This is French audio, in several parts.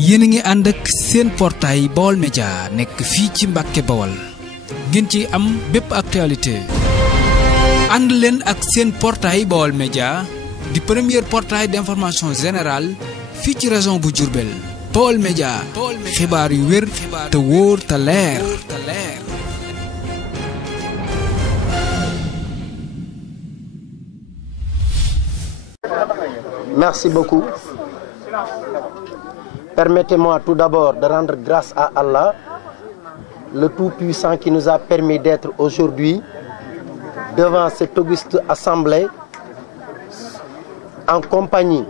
yéen a ngi ànd ak seen portail Baol Média nekk fii ci Mbàkke Bawol ngeen ci am bépp actualité ànd leen ak seen portail Baol Média di premier portail d'information générale fii ci région bu Diourbel Baol Média xibaar yu wér te wóor te leer. Merci beaucoup. Permettez-moi tout d'abord de rendre grâce à Allah, le Tout-Puissant qui nous a permis d'être aujourd'hui devant cette auguste assemblée en compagnie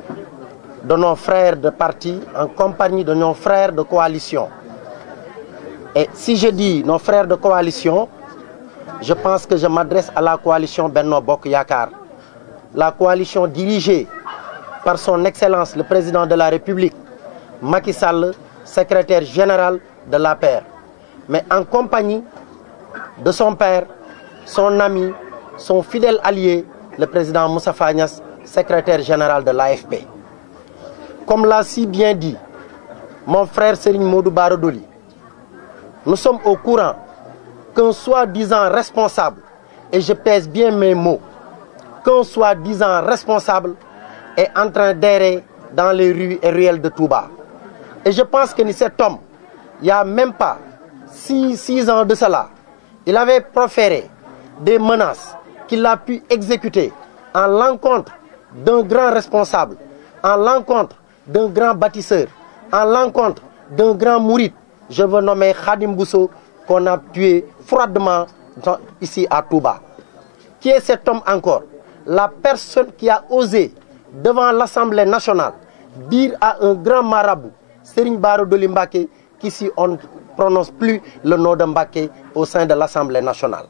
de nos frères de parti, en compagnie de nos frères de coalition. Et si je dis nos frères de coalition, je pense que je m'adresse à la coalition Benno Bokk Yakaar, la coalition dirigée par son Excellence le Président de la République, Macky Sall, secrétaire général de l'APR, mais en compagnie de son père, son ami, son fidèle allié, le président Moustapha Niasse, secrétaire général de l'AFP. Comme l'a si bien dit mon frère Serigne Modou Bara Dolly, nous sommes au courant qu'un soi-disant responsable, et je pèse bien mes mots, qu'un soi-disant responsable est en train d'errer dans les rues et ruelles de Touba. Et je pense que cet homme, il n'y a même pas 6 ans de cela, il avait proféré des menaces qu'il a pu exécuter en l'encontre d'un grand responsable, en l'encontre d'un grand bâtisseur, en l'encontre d'un grand mouride. Je veux nommer Khadim Bousso, qu'on a tué froidement ici à Touba. Qui est cet homme encore? La personne qui a osé devant l'Assemblée nationale dire à un grand marabout, Serigne Bara Dolly Mbacké, qu'ici on ne prononce plus le nom de Mbacké au sein de l'Assemblée nationale.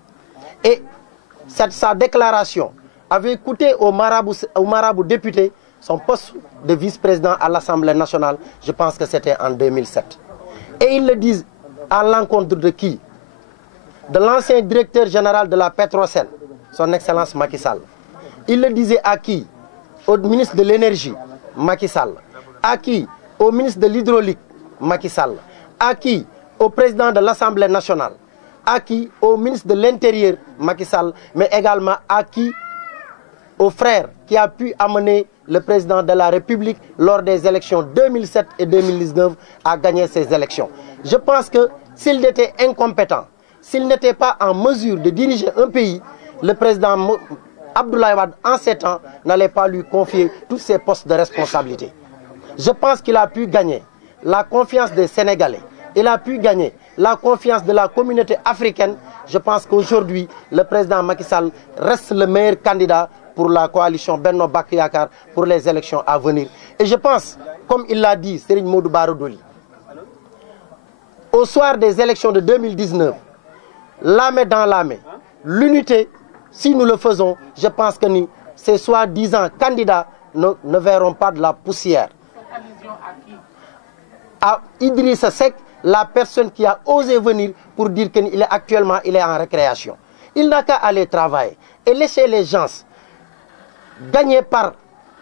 Et sa déclaration avait coûté au marabout député son poste de vice-président à l'Assemblée nationale. Je pense que c'était en 2007. Et ils le disent à l'encontre de qui? De l'ancien directeur général de la Petrosen, son Excellence Macky Sall. Il le disait à qui? Au ministre de l'énergie, Macky Sall. À qui? Au ministre de l'hydraulique, Macky Sall. À qui? Au président de l'Assemblée nationale. À qui? Au ministre de l'Intérieur, Macky Sall. Mais également à qui? Au frère qui a pu amener le président de la République lors des élections 2007 et 2019 à gagner ces élections. Je pense que s'il était incompétent, s'il n'était pas en mesure de diriger un pays, le président Abdoulaye Wade, en 7 ans, n'allait pas lui confier tous ses postes de responsabilité. Je pense qu'il a pu gagner la confiance des Sénégalais. Il a pu gagner la confiance de la communauté africaine. Je pense qu'aujourd'hui, le président Macky Sall reste le meilleur candidat pour la coalition Benno Bokk Yakaar pour les élections à venir. Et je pense, comme il l'a dit, Serigne Modou Bara Dolly, au soir des élections de 2019, la main dans la main, l'unité, si nous le faisons, je pense que ces soi-disant candidats ne verront pas de la poussière. À Idrissa Seck, la personne qui a osé venir pour dire qu'il est actuellement en récréation. Il n'a qu'à aller travailler et laisser les gens gagner par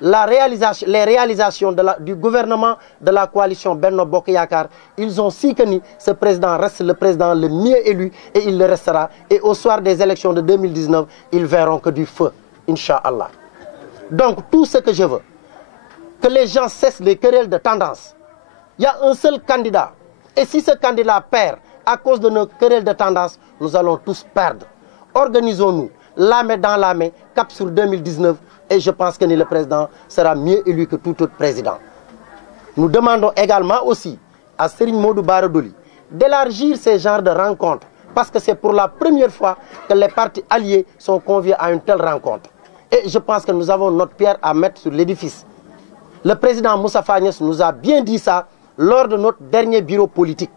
les réalisations du gouvernement de la coalition Benno Bokk Yakaar. Ils ont su que ce président reste le président le mieux élu et il le restera. Et au soir des élections de 2019, ils verront que du feu, Inch'Allah. Donc tout ce que je veux, que les gens cessent les querelles de tendance. Il y a un seul candidat. Et si ce candidat perd à cause de nos querelles de tendance, nous allons tous perdre. Organisons-nous, la main dans la main, cap sur 2019. Et je pense que le président sera mieux élu que tout autre président. Nous demandons également aussi à Serigne Modou Bara Dolly d'élargir ces genres de rencontres. Parce que c'est pour la première fois que les partis alliés sont conviés à une telle rencontre. Et je pense que nous avons notre pierre à mettre sur l'édifice. Le président Moustapha Niasse nous a bien dit ça lors de notre dernier bureau politique.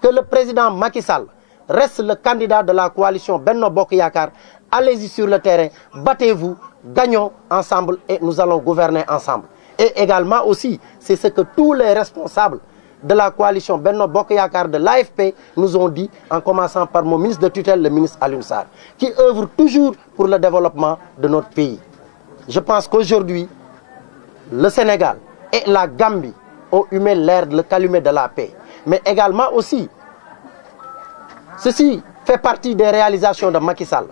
Que le président Macky Sall reste le candidat de la coalition Benno Bokk Yakaar. Allez-y sur le terrain, battez-vous, gagnons ensemble et nous allons gouverner ensemble. Et également aussi, c'est ce que tous les responsables de la coalition Benno Bokk Yakaar de l'AFP nous ont dit, en commençant par mon ministre de tutelle, le ministre Alioune Sarr, qui œuvre toujours pour le développement de notre pays. Je pense qu'aujourd'hui, le Sénégal et la Gambie ont humé l'air, le calumet de la paix. Mais également aussi, ceci fait partie des réalisations de Macky Sall.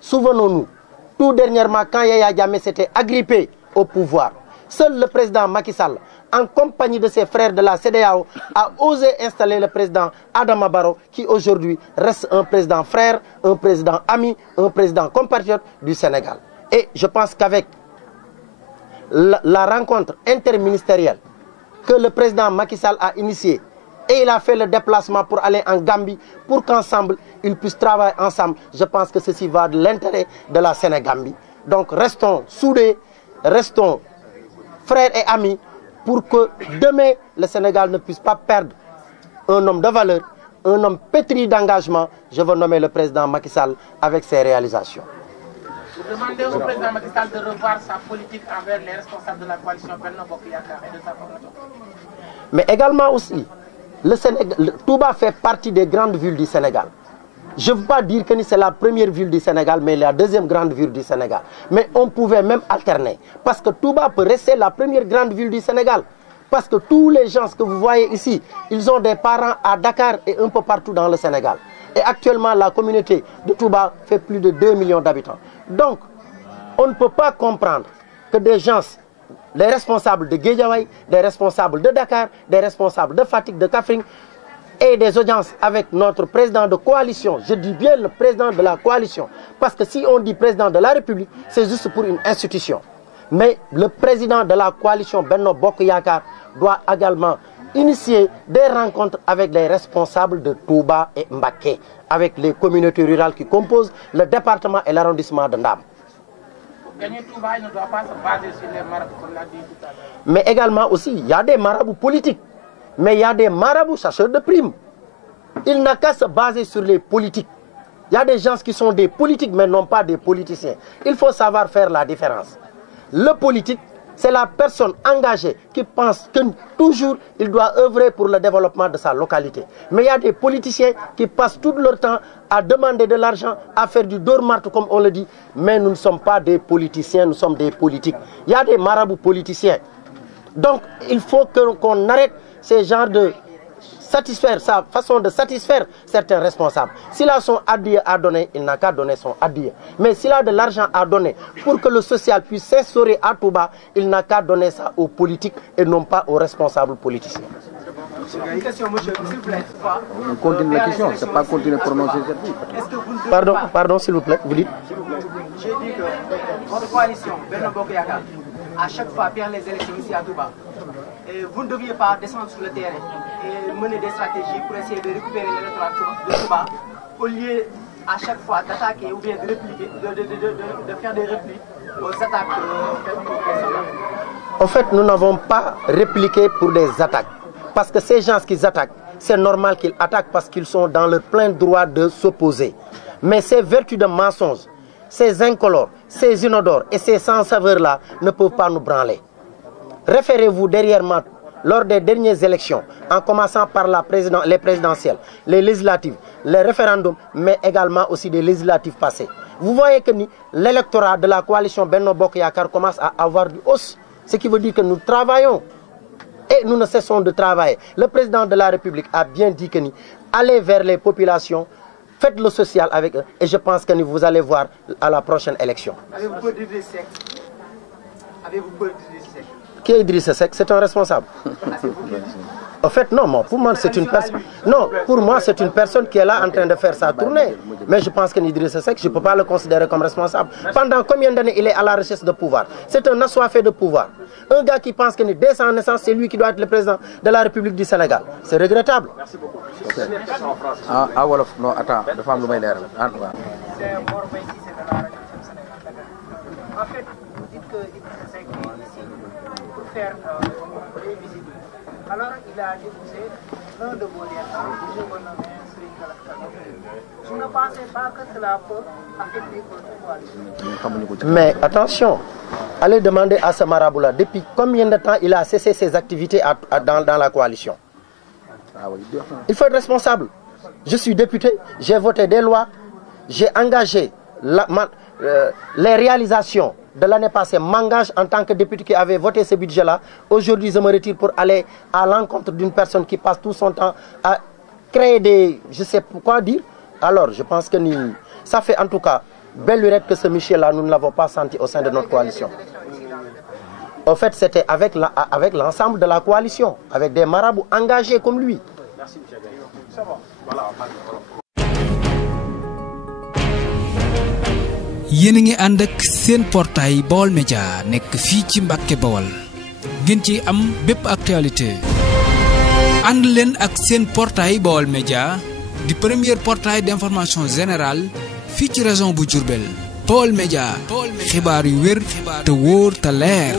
Souvenons-nous, tout dernièrement, quand Yaya Jammeh s'était agrippé au pouvoir, seul le président Macky Sall, en compagnie de ses frères de la CEDEAO, a osé installer le président Adama Barrow, qui aujourd'hui reste un président frère, un président ami, un président compatriote du Sénégal. Et je pense qu'avec la rencontre interministérielle que le président Macky Sall a initiée, et il a fait le déplacement pour aller en Gambie, pour qu'ensemble, ils puissent travailler ensemble. Je pense que ceci va de l'intérêt de la Sénégambie. Donc restons soudés, restons frères et amis, pour que demain, le Sénégal ne puisse pas perdre un homme de valeur, un homme pétri d'engagement. Je veux nommer le président Macky Sall avec ses réalisations. Vous demandez au président Macky Sall de revoir sa politique envers les responsables de la coalition Benno Bokk Yakaar et de sa formation. Mais également aussi, Touba fait partie des grandes villes du Sénégal. Je ne veux pas dire que c'est la première ville du Sénégal, mais la deuxième grande ville du Sénégal. Mais on pouvait même alterner. Parce que Touba peut rester la première grande ville du Sénégal. Parce que tous les gens que vous voyez ici, ils ont des parents à Dakar et un peu partout dans le Sénégal. Et actuellement, la communauté de Touba fait plus de 2 millions d'habitants. Donc, on ne peut pas comprendre que des gens, des responsables de Guédiawaye, des responsables de Dakar, des responsables de Fatick, de Kaffrine, et des audiences avec notre président de coalition, je dis bien le président de la coalition, parce que si on dit président de la République, c'est juste pour une institution. Mais le président de la coalition Benno Bokk Yakaar doit également initier des rencontres avec les responsables de Touba et Mbacké, avec les communautés rurales qui composent le département et l'arrondissement de Ndam. Gagner Touba, il ne doit pas se baser sur les marabouts, comme l'a dit tout à l'heure. Mais également aussi, il y a des marabouts politiques. Mais il y a des marabouts chasseurs de primes. Il n'a qu'à se baser sur les politiques. Il y a des gens qui sont des politiques, mais non pas des politiciens. Il faut savoir faire la différence. Le politique, c'est la personne engagée qui pense que toujours il doit œuvrer pour le développement de sa localité. Mais il y a des politiciens qui passent tout leur temps à demander de l'argent, à faire du dormarte comme on le dit. Mais nous ne sommes pas des politiciens, nous sommes des politiques. Il y a des marabouts politiciens. Donc il faut qu'on arrête ces genres de satisfaire, sa façon de satisfaire certains responsables. S'il a son adieu à donner, il n'a qu'à donner son adieu. Mais s'il a de l'argent à donner pour que le social puisse s'instaurer à Touba, il n'a qu'à donner ça aux politiques et non pas aux responsables politiciens. Une question, monsieur, s'il vous plaît. On continue la question, c'est pas continuer à prononcer cette vie. Pardon, s'il vous plaît, vous dites. J'ai dit que votre coalition, Benno Bokk Yakaar, à chaque fois perd les élections ici à Touba. Et vous ne deviez pas descendre sur le terrain et mener des stratégies pour essayer de récupérer l'électorat de Touba, au lieu à chaque fois d'attaquer ou bien de répliquer, de faire des répliques aux attaques En fait, nous n'avons pas répliqué pour des attaques. Parce que ces gens qui attaquent, c'est normal qu'ils attaquent parce qu'ils sont dans leur plein droit de s'opposer. Mais ces vertus de mensonge, ces incolores, ces inodores et ces sans-saveurs-là ne peuvent pas nous branler. Référez-vous derrière moi, lors des dernières élections, en commençant par les présidentielles, les législatives, les référendums, mais également aussi des législatives passées. Vous voyez que l'électorat de la coalition Benno Bokk Yakaar commence à avoir du hausse. Ce qui veut dire que nous travaillons et nous ne cessons de travailler. Le président de la République a bien dit que allez vers les populations, faites le social avec eux et je pense que vous allez voir à la prochaine élection. Avez-vous peur d'Idrissa Seck? Avez-vous peur d'Idrissa Seck? Qui est Idrissa Seck? C'est un responsable. En fait, non, pour moi, c'est une personne. Non, pour moi, c'est une personne qui est là en train de faire sa tournée. Mais je pense que Idrissa Seck, je ne peux pas le considérer comme responsable. Pendant combien d'années il est à la recherche de pouvoir? C'est un assoiffé de pouvoir. Un gars qui pense que dès sa naissance, c'est lui qui doit être le président de la République du Sénégal. C'est regrettable. Merci beaucoup. Ah, Wolof, non, attends, de femme le maître. En fait, vous dites que Idrissa Seck est ici pour faire des visites. Alors, il a déposé l'un de vos lieutenants, je vous nomme Serigne Gallas Kaltoum. Vous ne pensez pas que cela peut affecter votre coalition? Mais attention, allez demander à ce marabout-là, depuis combien de temps il a cessé ses activités dans la coalition? Il faut être responsable. Je suis député, j'ai voté des lois, j'ai engagé les réalisations de l'année passée m'engage en tant que député qui avait voté ce budget-là. Aujourd'hui, je me retire pour aller à l'encontre d'une personne qui passe tout son temps à créer des... je sais quoi dire. Alors, je pense que ça fait en tout cas belle lurette que ce Michel-là, nous ne l'avons pas senti au sein de notre coalition. En fait, c'était avec l'ensemble de la coalition, avec des marabouts engagés comme lui. Merci, M. C'est bon. Voilà. yéen a ngi ànd ak seen portail Baol Média nekk fii ci Mbàkke Bawol ngeen ci am bépp actualité ànd leen ak seen portail Baol Média di premier portail d'information générale fii ci région bu Diourbel Baol Média xibaar yu wér te wóor te leer